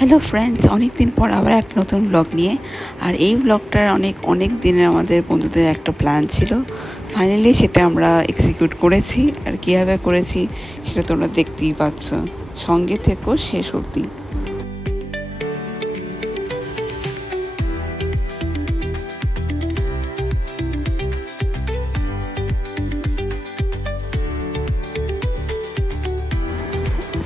Hello friends, অনেক দিন পর আবার একটা নতুন ব্লগ নিয়ে। আর এই ব্লগটার অনেক দিনের আমাদের বন্ধুদের একটা প্ল্যান ছিল। ফাইনালি সেটা আমরা এক্সিকিউট করেছি। আর কীভাবে করেছি সেটা তোমরা দেখতেই পাচ্ছ। সঙ্গে থেকো শেষ অবধি।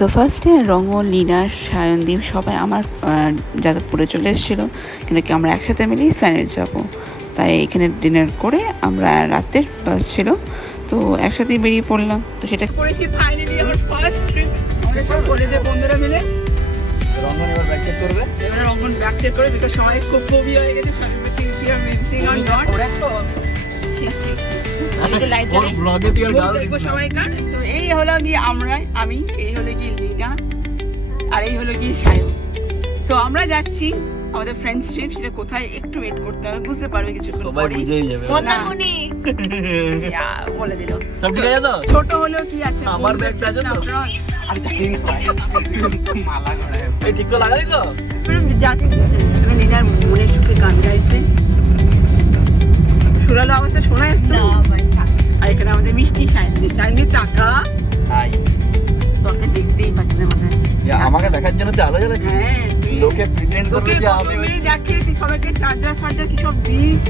সো ফার্স্টে রঙল, লীনা, সায়নদীপ সবাই আমার যাদবপুরে চলে এসেছিলো, কিন্তু কি আমরা একসাথে মিলে প্ল্যানেট যাব। তাই এখানে ডিনার করে আমরা রাতের বাস ছিল, তো একসাথেই বেরিয়ে পড়লাম। তো সেটা করেছি ফাইনালি আমার ফার্স্ট ট্রিপ। আমরা সব কলেজের বন্ধুরা মিলে রঙ্গন এবার ব্যাক চেক করবে। এবার রঙ্গন ব্যাক চেক করে, বিকজ সবাই খুব কবি হয়ে গেছে। সবাই মিক্সিং অন নট ঠিক ঠিক সবাইকার। সো এই হলো গিয়ে আমি, এই হলো গিয়ে লীনা, আর এই হলো গিয়ে সায়ন। সো আমরা যাচ্ছি আমাদের ফ্রেন্ডস ট্রিপ। সেটা কোথায় একটু ওয়েট করতে হবে, বুঝতে পারবে কিছু সবাই বুঝেই যাবে। বলে দিল সব ঠিক আছে তো? ছোট হলেও কি আছে, আমার ব্যাগটা আছে তো? মালা করে এই ঠিক তো লাগালি তো? এখানে লীনার মনের সুখে গান গাইছে, সুরালো অবস্থা শোনা যাচ্ছে। আর এখানে আমাদের মিষ্টি চাইনি টাকা। হাই, তোকে দেখতেই পাচ্ছি না মনে হয়। আমাকে দেখার জন্য তো আলো জ্বালাচ্ছি। হ্যাঁ, লোকে প্রিটেন্ড করবে যে আমি দেখে তুই সবাইকে চার্জার কি সব দিস।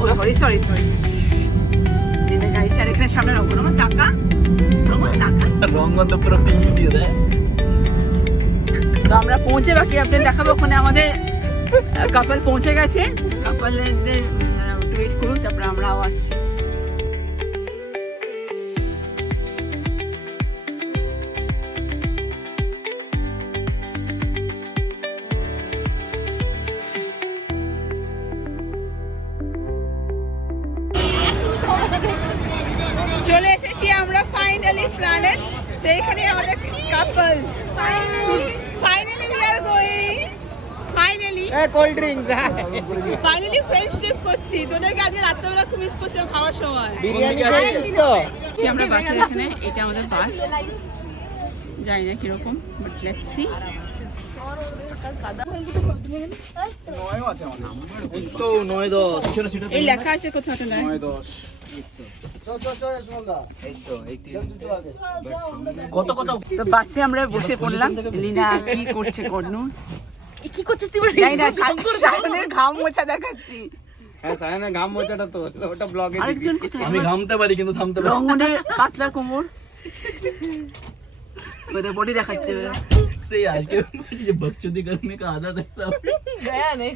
ও সরি দিনে গাইছে। আর এখানে সামনে রঙন টাকা রঙ্গন তো পুরো পিঙ্কি দিয়ে দেয়। তো আমরা পৌঁছে বাকি আপনি দেখাবো। ওখানে আমাদের কাপল পৌঁছে গেছে। কাপলদের ওয়েট করুন, তারপরে আমরাও আসছি। চলে এসেছি আমরা ফাইনালি প্ল্যানেট। তো এখানে আমাদের couple finally we are going. Finally cold drinks finally friends trip করছি। তোদেরকে আজকে রাত্রেবেলা খুব মিস করছিলাম খাওয়ার সময়। বিরিয়ানি খাচ্ছিস তো? আমরা বাসে এখানে, এটা আমাদের বাস। জানি না কিরকম, বাট লেটস সি। এই লেখা আছে কোথাও একটা নাই। কত তো বাসে আমরা বসে পড়লাম। লীনা কি করছে কর্নুস? কি করছিস তুই? জানি না, সায়নের ঘাম মোছা দেখাচ্ছি। হ্যাঁ, সায়নের ঘাম মোছাটা তো ওটা ব্লগে আরেকজন কোথায়? আমি ঘামতে পারি কিন্তু থামতে পারি না। রঙনের পাতলা কোমর, ওদের বডি দেখাচ্ছে। সেই আজকে যে बकचोदी करने का आदत है सब। गया नहीं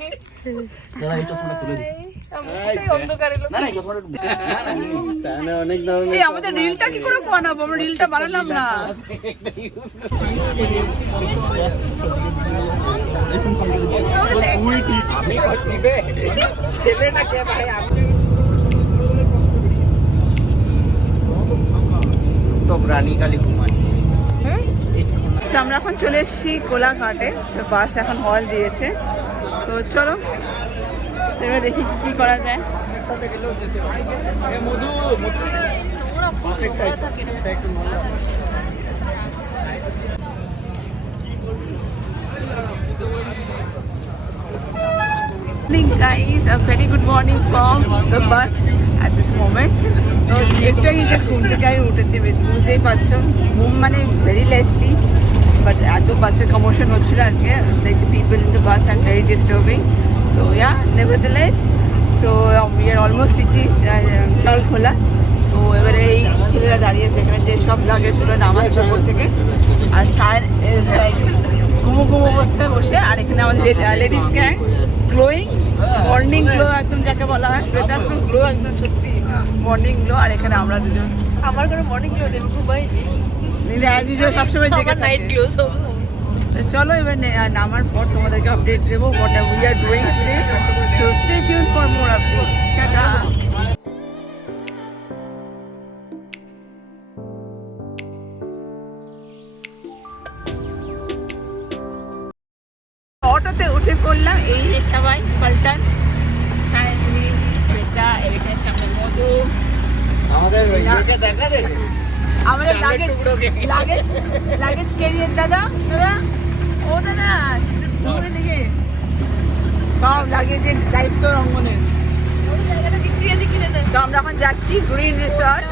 जरा ये चश्मा खुले दे। আমি অন্ধকারে লোক না না চশমাটা সায়নের অনেক ধরনের এই আমাদের রিলটা কি করে বানাবো? আমরা রিলটা বানালাম না। তুই ঠিক আমি করছি বে ছেলেটা কে ভাই? আমি তো রানীকালী কুমার। তো আমরা এখন চলে এসেছি কোলাঘাটে। তো বাস এখন হল দিয়েছে। তো চলো এবার দেখি কি করা যায়। Morning guys, a very good morning from the bus at this moment. তো একটু আগে জাস্ট ঘুম থেকে আমি উঠেছি, বুঝতেই পারছো ঘুম মানে ভেরি লেসলি। বাট এত বাসে কমোশন হচ্ছিল আজকে, like the people in the bus are very disturbing. তো yeah nevertheless, so we are almost reaching Chalkhola. তো এবারে এই ছেলেরা দাঁড়িয়েছে এখানে, যে সব লাগেজগুলো নামাচ্ছে ওপর থেকে। আর সায়ন ইজ লাইক ঘুমো অবস্থায় বসে। আর এখানে আমাদের ladies gang glowing, morning glow একদম যাকে বলা হয়, বেটার গ্লো একদম সত্যি মর্নিং গ্লো। আর এখানে আমরা দুজন, আমার কোনো মর্নিং গ্লো নেই, ঘুমাইছি। সবসময় আমার নাইট গ্লো সব। চলো এবার নামার পর তোমাদেরকে আপডেট দেবো what we are doing today. So stay tuned for more updates. Tata. অটোতে উঠে পড়লাম। এই যে সবাই পাল্টান, সায়নী, শ্বেতা, এখানে সামনে মধু। আমাদের দেখা রে, আমাদের লাগেজ ক্যারিয়ার দাদা ও দাদা সব লাগিয়েছে দায়িত্ব রঙ্গনের। ওই জায়গাটা বিক্রি আছে কিনে নেন। তো আমরা এখন যাচ্ছি green resort.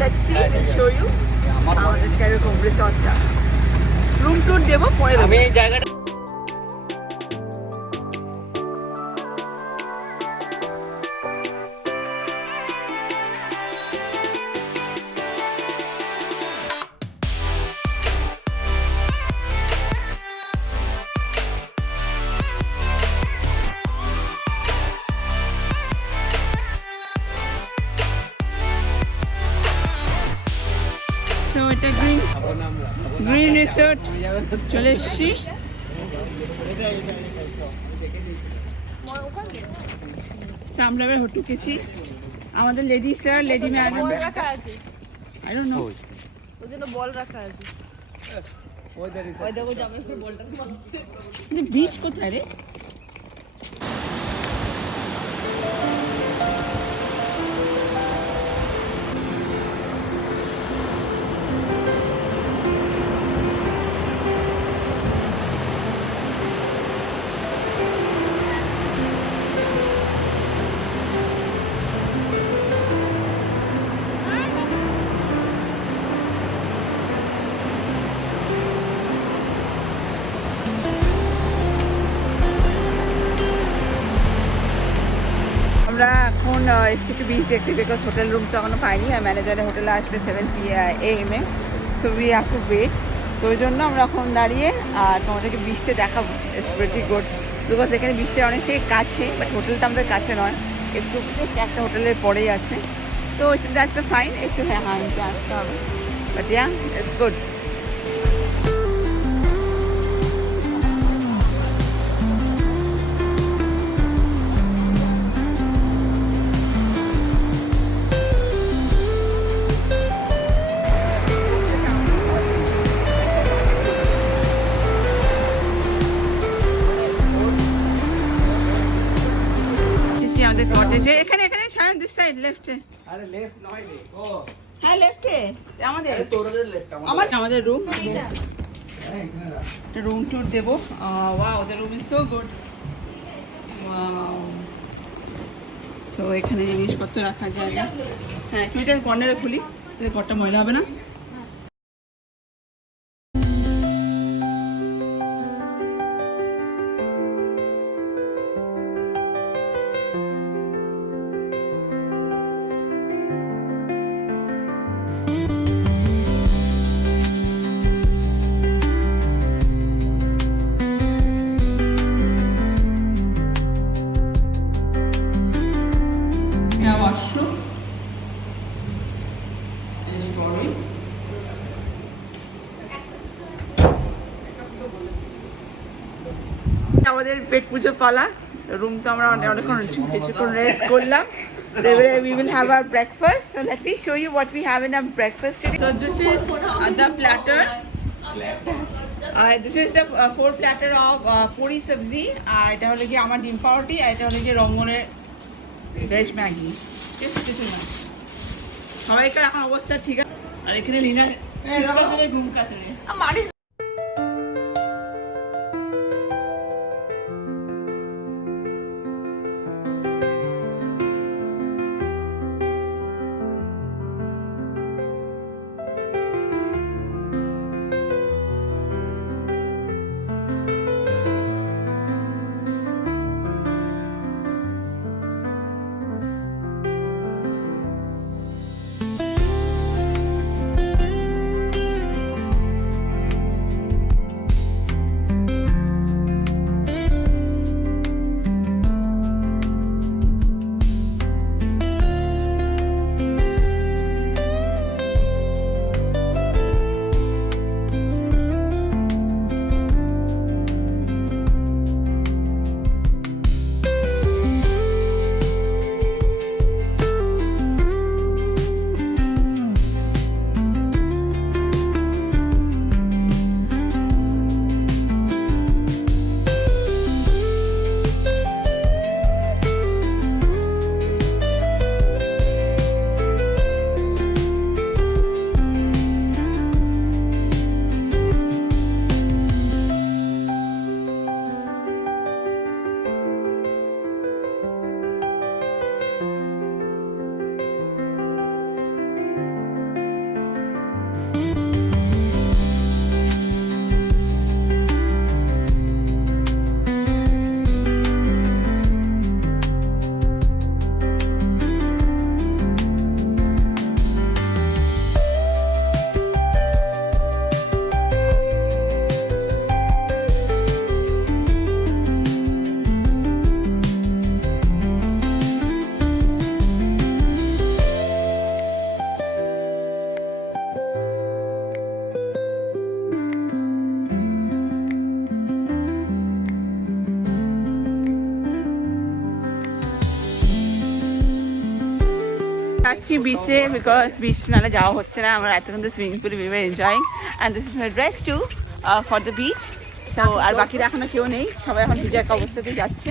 Let's see, will show you আমাদের কিরকম রিসর্টটা। রুম ট্যুর দেবো পরে দেবো। আমি এই জায়গাটা তো এটা গ্রিন রিসর্ট চলে এসছি। আমরা এবার হোটেল গেছি। আমাদের লেডি স্যার লেডি ম্যাডাম বল রাখা আছে। I don't know. ওই জন্য বল রাখা আছে। ওই দেখো জামাই ষষ্ঠীর বলটা মারছে। বিচ কোথায় রে? আমরা এখন এসছি একটু বিচ দেখতে, বিকজ হোটেল রুম তো এখনো পাইনি। আর ম্যানেজারের হোটেলে আসবে 7 AM এ, so we have to wait. তো ওই জন্য আমরা এখন দাঁড়িয়ে আর তোমাদেরকে বিচটা দেখাবো। ইটস প্রিটি গুড, বিকজ এখানে বিচটা অনেকটাই কাছে, বাট হোটেলটা আমাদের কাছে নয়, একটু জাস্ট একটা হোটেলের পরেই আছে। তো দ্যাটস এ ফাইন, একটু হ্যাঁ হাঁটতে আসতে হবে, বাট ইয়া ইটস গুড। আমাদের কটেজে এখানে এখানে সাইড দিস সাইড লেফটে। আরে লেফট নয় রে ও হ্যাঁ লেফটে আমাদের তোরদের লেফট আমাদের রুম। রুম ট্যুর দেবো। Wow, the room is so good. Wow, so এখানে জিনিসপত্র রাখা যায় না। হ্যাঁ, একটু এটা কর্নারে খুলি, ঘরটা ময়লা হবে না। ওয়াশরুম, আমাদের পেট পুজো পালা। রুম তো আমরা অনেকক্ষণ কিছুক্ষণ রেস্ট করলাম। We will have our breakfast. So let me show you what we have in our breakfast today. So this is the platter. This is the 4 platter of puri sabzi. আর এটা হলো কি আমার ডিম পাউরুটি, আর এটা হলো কি রঙ্গনের ভেজ ম্যাগি। সবাইকার এখন অবস্থা ঠিক আছে। আর এখানে লিনা ঘুম কাতরে। মারিস যাচ্ছি বিচে বিকজ বিচ নাহলে যাওয়া হচ্ছে না আমার এতক্ষণ তো সুইমিং পুলে we were enjoying and this is my dress too for the beach. তো আর বাকিরা এখনো কেউ নেই, সবাই এখন ভিজে এক অবস্থাতেই যাচ্ছে।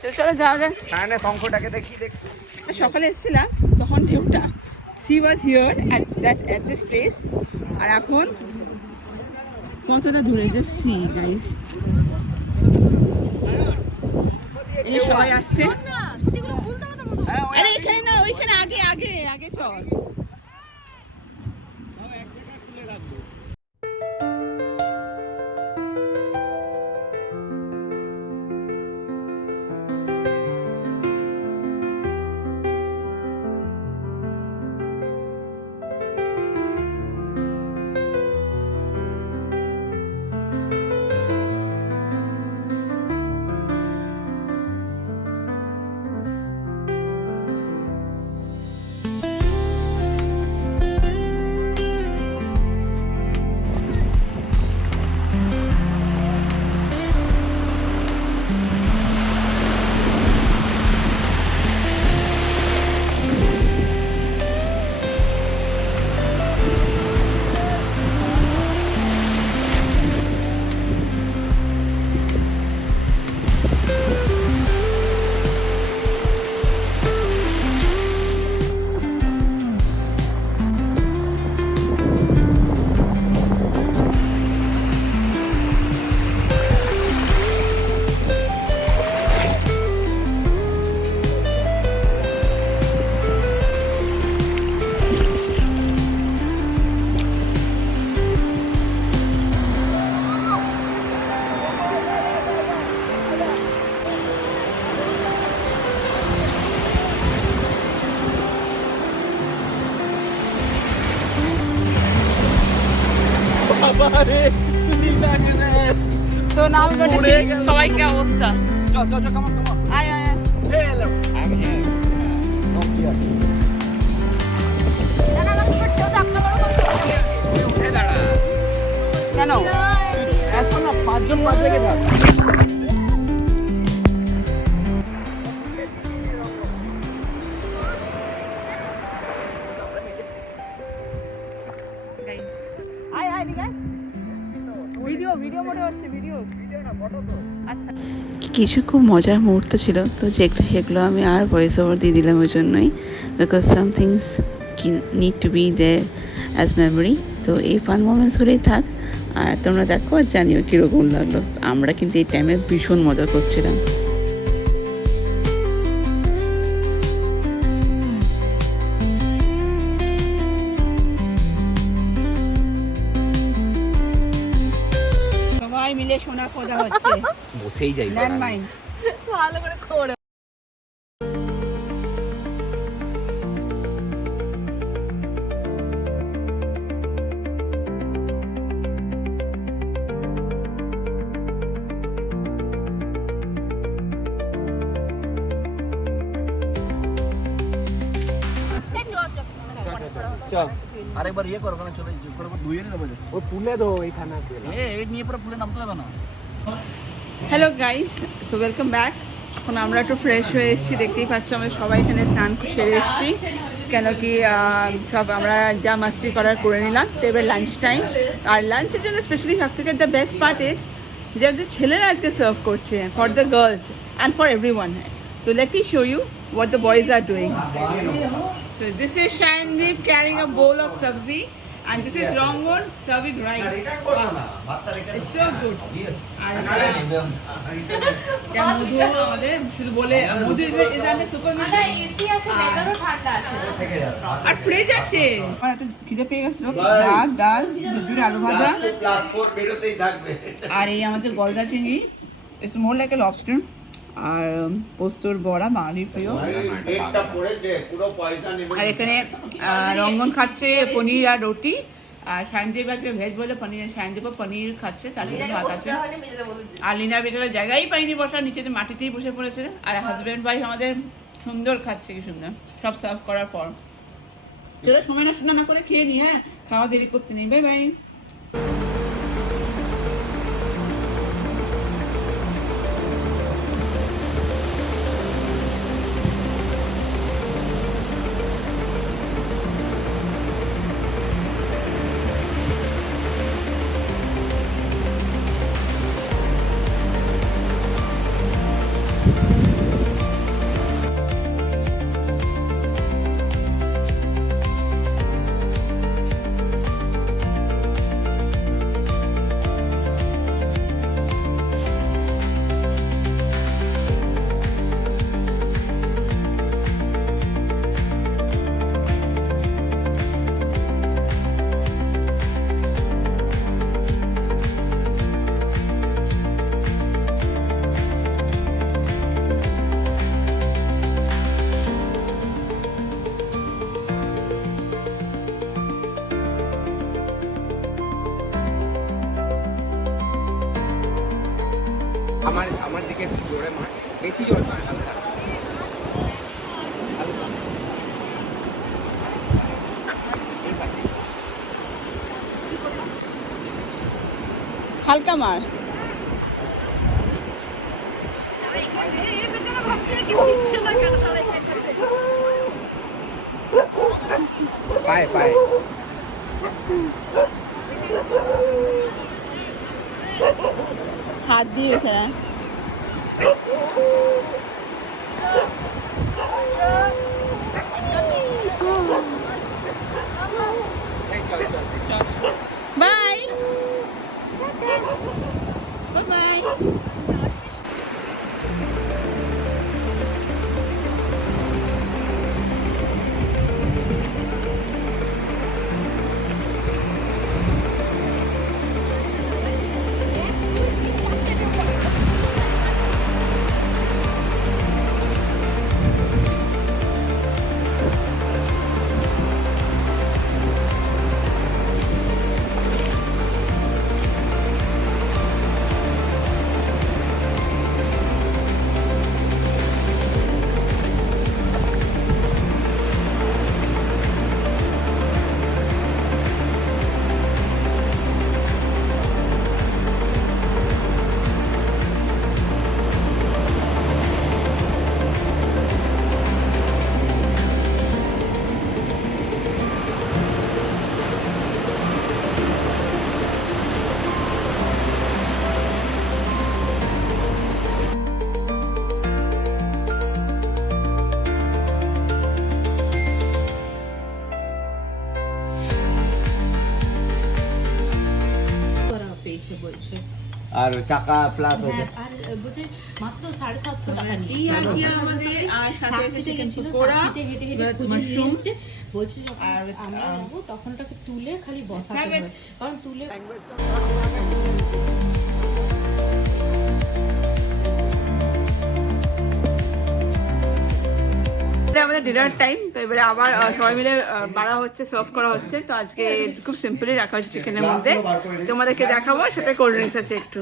তো চলো যাওয়া যাক। শঙ্খটাকে দেখি দেখ। সকালে এসেছিলাম তখন ঢেউটা sea was here at this place, আর এখন কতটা দূরে যে সি গাইস, এই সবাই আসছে। আরে এখানে না, ওইখানে আগে আগে আগে চল। So now we're going to see সবাই কি অবস্থা। চল চল চল, কামন কামন। আয় আয় আয়। Hello. I'm here. No fear. কেন? এখন না 5 জন 5 জায়গায় থাক। আয় আয় দিকে। ভিডিও মোডে হচ্ছে, ভিডিও না ফটো তো। আচ্ছা। কিছু খুব মজার মুহূর্ত ছিল, তো সেগুলো আমি আর ভয়েস ওভার দিয়ে দিলাম ওই জন্যই, because some things need to be there as memory. তো এই ফান মোমেন্টসগুলোই থাক, আর তোমরা দেখো আর জানিও কীরকম লাগলো। আমরা কিন্তু এই টাইমে ভীষণ মজা করছিলাম। সবাই মিলে সোনা খোঁজা হচ্ছে। বসেই যাই। ল্যান্ডমাইন ভালো করে খোঁড়ে। চল। আরেকবার ইয়ে করো, ওখানে চলে ধুয়ে নিয়ে যাবো। ওই পুলে তো এইখানে আছে। এই নিয়ে পুরো ফুলে নামতে হবে না। Hello guys, so welcome back. এখন আমরা একটু ফ্রেশ হয়ে এসেছি, দেখতেই পাচ্ছ আমরা সবাই এখানে স্নান সেরে এসেছি, কেন কি সব আমরা যা মাস্তি করার করে নিলাম। তো এবার লাঞ্চ টাইম, আর লাঞ্চের জন্য স্পেশালি সব থেকে দ্য বেস্ট পার্ট ইজ যে আমাদের ছেলেরা আজকে সার্ভ করছে for the girls and for everyone. তো let me show you what the boys are doing. So this is Shandeep carrying a bowl of sabzi, and this is Rangon serving rice. Wow. It's so good. And মধু আমাদের শুধু বলে মধু এখানে super mission AC আছে, ভেতরে ঠান্ডা আছে। আর fridge আছে। আমার এত খিদে পেয়ে গেছিল, ভাত ডাল দুধের আলু ভাজা প্লাস 4 বেরোতেই থাকবে। আর এই আমাদের গলদা চিংড়ি, it's more like a lobster, আর পোস্তর বড়া বাঙালির প্রিয়। ডেটটা পড়ে দে, পুরো পয়সা নেবে। আর এখানে রঙ্গন খাচ্ছে পনির আর রুটি, আর সায়নদীপ আজকে ভেজ বলে পনির, সায়নদীপও পনির খাচ্ছে, তার সাথে ভাত আছে। আর লিনা বেচারা জায়গায় পাইনি বসার, নিচেতে মাটিতেই বসে পড়েছে। আর হাজব্যান্ড ওয়াইফ আমাদের সুন্দর খাচ্ছে, কি সুন্দর সব সার্ভ করার পর। চলো সময় নষ্ট না করে খেয়ে নি, হ্যাঁ খাওয়া দেরি করতে নেই। Bye bye. আমার দিকে একটু জোরে মার, বেশি জোর মার, হালকা হালকা। ঠিক আছে, হালকা মার। পায়ে পায়ে হাত দিয়ে এখানে এই চল চল বাই বাই। আর চাকা প্লাস হয়েছে আর বলছে মাত্র 750 টাকা টি নিয়ে আর কি আমাদের আর সাথে চিকেন পকোড়া, হেঁটে খুঁজে নিয়ে মাশরুম এসছে। বলছে যখন আর আমরা যাবো তখন ওটাকে তুলে খালি বসাতে হ্যাঁ, হবে, কারণ তুলে এটা আমাদের ডিনার টাইম। তো এবারে আবার সবাই মিলে বাড়া হচ্ছে, সার্ভ করা হচ্ছে। তো আজকে খুব সিম্পলি রাখা হচ্ছে চিকেনের মধ্যে, তোমাদেরকে দেখাবো। সাথে কোল্ড ড্রিঙ্কস আছে একটু।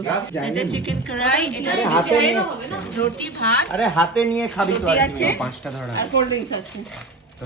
এটা চিকেন কড়াই, এটা হাতে নিয়ে, রুটি, ভাত আরে হাতে নিয়ে খাবি তো আর কি। আছে, 5টা ধরা আর কোল্ড ড্রিঙ্কস আছে।